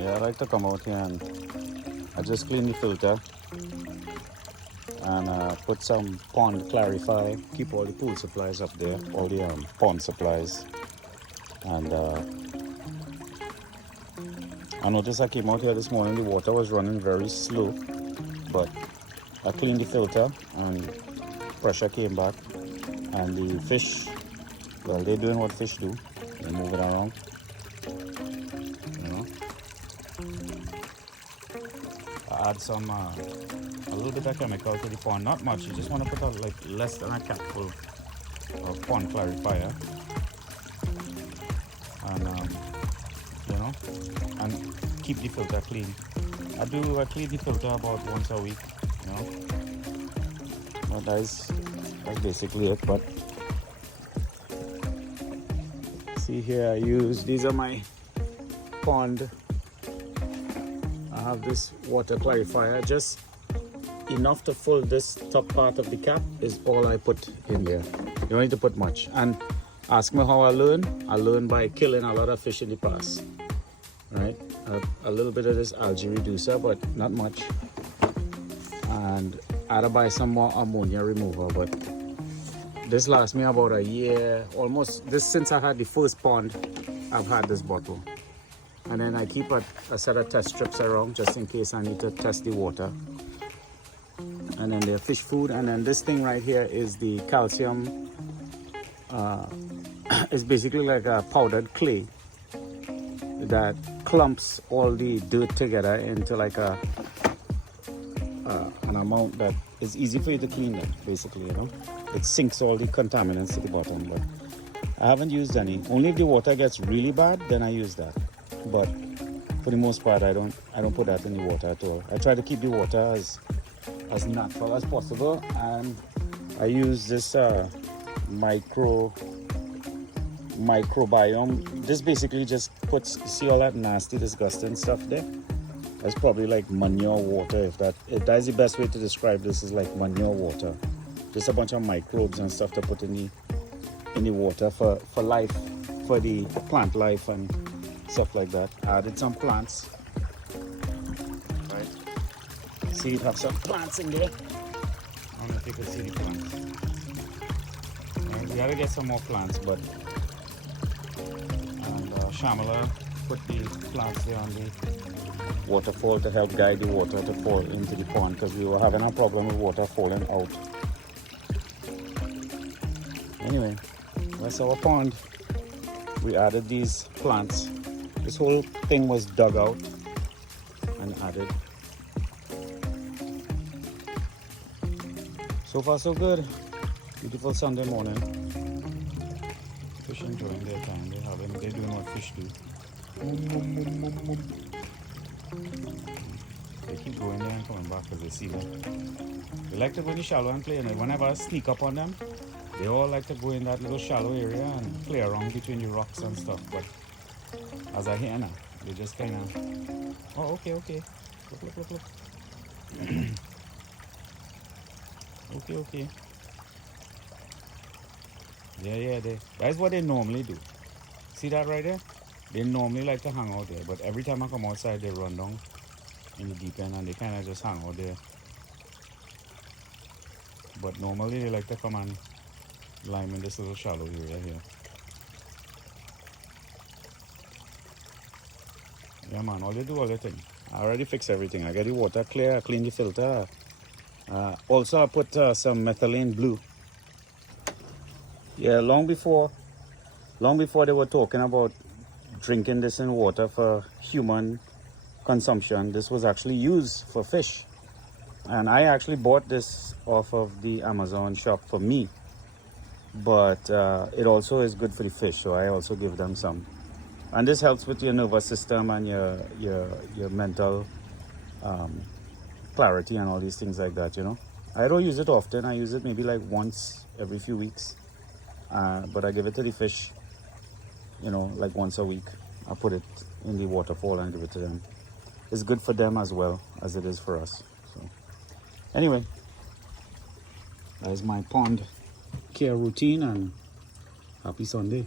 Yeah, I like to come out here and I just clean the filter and put some pond clarify, keep all the pool supplies up there, all the pond supplies. And I noticed I came out here this morning, the water was running very slow, but I cleaned the filter and pressure came back, and the fish, well, they're doing what fish do, they're moving around, you know. I add some a little bit of chemical to the pond, not much. You just want to put out like less than a capful of pond clarifier, and you know, and keep the filter clean. I clean the filter about once a week, you know. But that's basically it. But see here, I use, these are my pond. I have this water clarifier, just enough to fill this top part of the cap is all I put in there. You don't need to put much. And ask me how I learn. I learn by killing a lot of fish in the past, right? A little bit of this algae reducer, but not much. And I had to buy some more ammonia remover, but this lasts me about a year, almost. This, since I had the first pond, I've had this bottle. And then I keep a set of test strips around just in case I need to test the water. And then their fish food. And then this thing right here is the calcium. It's basically like a powdered clay that clumps all the dirt together into like an amount that is easy for you to clean them, basically, you know. It sinks all the contaminants to the bottom, but I haven't used any. Only if the water gets really bad, then I use that. But for the most part, I don't put that in the water at all. I try to keep the water as natural as possible, and I use this microbiome. This basically just puts, see all that nasty, disgusting stuff there? That's probably like manure water. If that is the best way to describe this, is like manure water. Just a bunch of microbes and stuff to put in the water for life, for the plant life and stuff like that. I added some plants. Right. See, it have some plants in there. I don't know if you can see the plants. Right. We gotta get some more plants, but Shamala put the plants there on the waterfall to help guide the water to fall into the pond, because we were having a problem with water falling out. Anyway, that's our pond. We added these plants. This whole thing was dug out and added. So far so good. Beautiful Sunday morning. Fish enjoying their time. They're doing what fish do. They keep going there and coming back because they see them. They like to go in the shallow and play, and whenever I sneak up on them, they all like to go in that little shallow area and play around between the rocks and stuff. But as I hear now, they just kind of, oh, okay. Look. Okay. Yeah, that's what they normally do. See that right there? They normally like to hang out there, but every time I come outside, they run down in the deep end and they kind of just hang out there. But normally they like to come and lime in this little shallow area here. Yeah, man, all they do all the thing. I already fixed everything. I get the water clear, I clean the filter. Also, I put some methylene blue. Yeah, long before they were talking about drinking this in water for human consumption, this was actually used for fish. And I actually bought this off of the Amazon shop for me. But it also is good for the fish, so I also give them some. And this helps with your nervous system and your mental clarity and all these things like that, you know. I don't use it often. I use it maybe like once every few weeks. But I give it to the fish, you know, like once a week. I put it in the waterfall and give it to them. It's good for them as well as it is for us. So anyway, that is my pond care routine, and happy Sunday.